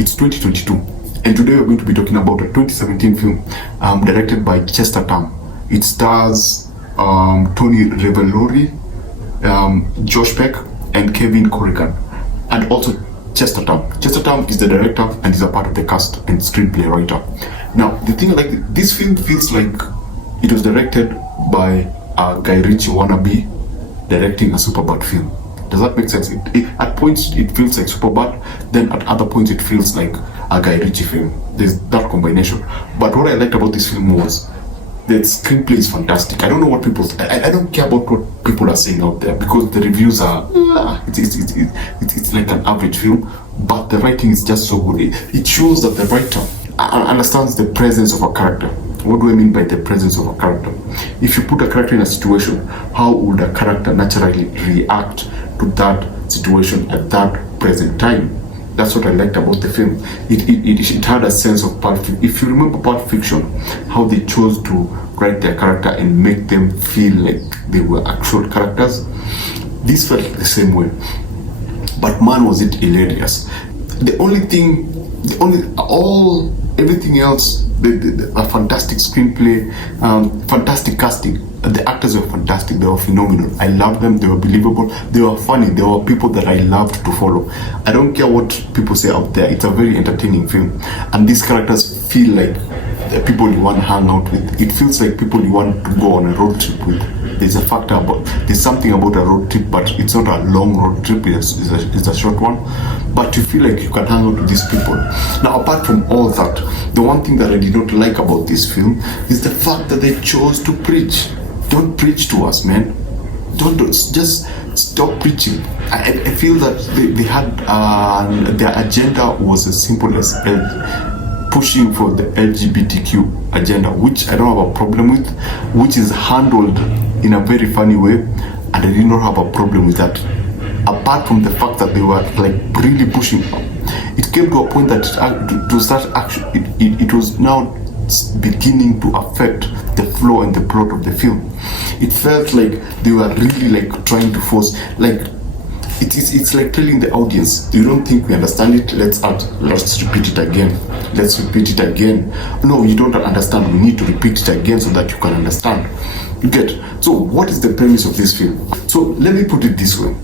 It's 2022, and today we're going to be talking about a 2017 film directed by Chester Tam. It stars Tony Revolori, Josh Peck, and Corrigan, and also Chester Tam. Chester Tam is the director and is a part of the cast and screenplay writer. Now, the thing like this film feels like it was directed by a Guy Ritchie wannabe directing a Superbad film. Does that make sense? At points it feels like Superbad, then at other points it feels like a Guy Ritchie film. There's that combination. But what I liked about this film was the screenplay is fantastic. I don't know what I don't care about what people are saying out there, because the reviews are it's like an average film, but the writing is just so good. It shows that the writer understands the presence of a character. What do I mean by the presence of a character? If you put a character in a situation, how would a character naturally react to that situation at that present time? That's what I liked about the film. It had a sense of Pulp Fiction. If you remember Pulp Fiction, how they chose to write their character and make them feel like they were actual characters, this felt the same way. But man, was it hilarious. Everything else, a fantastic screenplay, fantastic casting. The actors were fantastic. They were phenomenal. I loved them. They were believable. They were funny. They were people that I loved to follow. I don't care what people say out there. It's a very entertaining film, and these characters feel like the people you want to hang out with. It feels like people you want to go on a road trip with. There's something about a road trip, but it's not a long road trip. It's a short one, but you feel like you can hang out with these people. Now, apart from all that, the one thing that I did not like about this film is the fact that they chose to preach. Don't preach to us, man. Don't just stop preaching. I feel that they had their agenda was as simple as pushing for the LGBTQ agenda, which I don't have a problem with, which is handled in a very funny way, and I did not have a problem with that. Apart from the fact that they were like really pushing, it came to a point that it was now beginning to affect the flow and the plot of the film. It felt like they were really like trying to force, like it's like telling the audience, you don't think we understand it, let's repeat it again. No, you don't understand, we need to repeat it again so that you can understand. You get? So what is the premise of this film? So let me put it this way.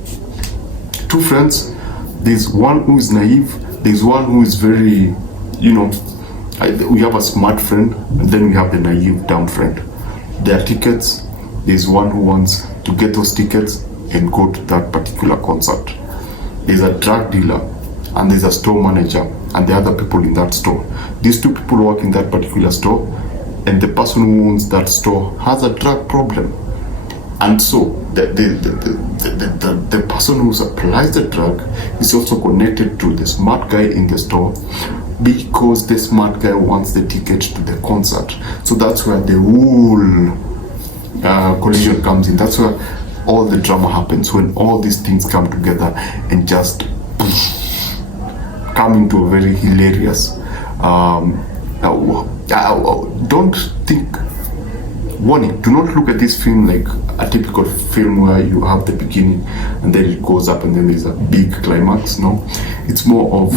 Two friends, there's one who is naive, there's one who is very, we have a smart friend, and then we have the naive, dumb friend. There are tickets. There's one who wants to get those tickets and go to that particular concert. There's a drug dealer, and there's a store manager, and there are other people in that store. These two people work in that particular store, and the person who owns that store has a drug problem. And so the person who supplies the drug is also connected to the smart guy in the store, because the smart guy wants the ticket to the concert. So that's where the whole collision comes in. That's where all the drama happens, when all these things come together and just come into a very hilarious don't think, warning, do not look at this film like a typical film where you have the beginning and then it goes up and then there's a big climax. No, it's more of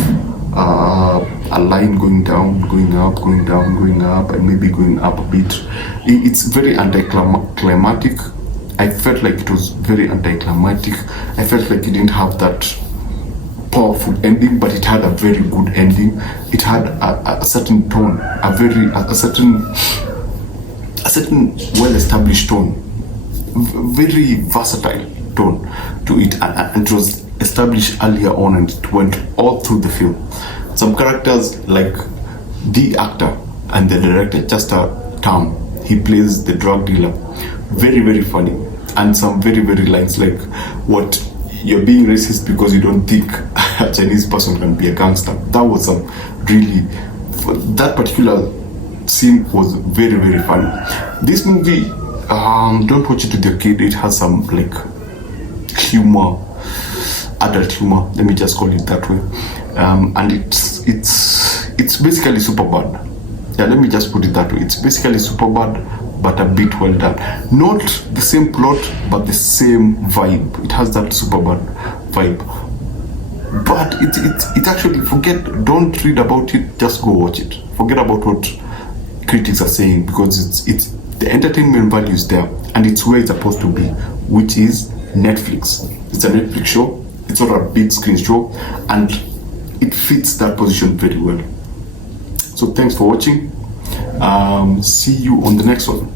a line going down, going up, going down, going up, and maybe going up a bit. It's very anticlimactic. I felt like it was very anticlimactic. I felt like it didn't have that powerful ending, but it had a very good ending. It had a certain tone, a certain well-established tone, very versatile tone to it, and it was established earlier on, and it went all through the film. Some characters, like the actor and the director, Chester Tam, he plays the drug dealer, very, very funny, and some very, very lines like, what, you're being racist because you don't think a Chinese person can be a gangster. That was that particular scene was very, very funny. This movie, don't watch it with your kid. It has some like humor, adult humor, let me just call it that way, and it's basically Superbad. Yeah, let me just put it that way. It's basically Superbad, but a bit well done. Not the same plot, but the same vibe. It has that Superbad vibe. but it actually, don't read about it, just go watch it. Forget about what critics are saying, because it's the entertainment value is there, and it's where it's supposed to be, which is Netflix. It's a Netflix show. It's not a big screen show, and it fits that position very well. So thanks for watching. See you on the next one.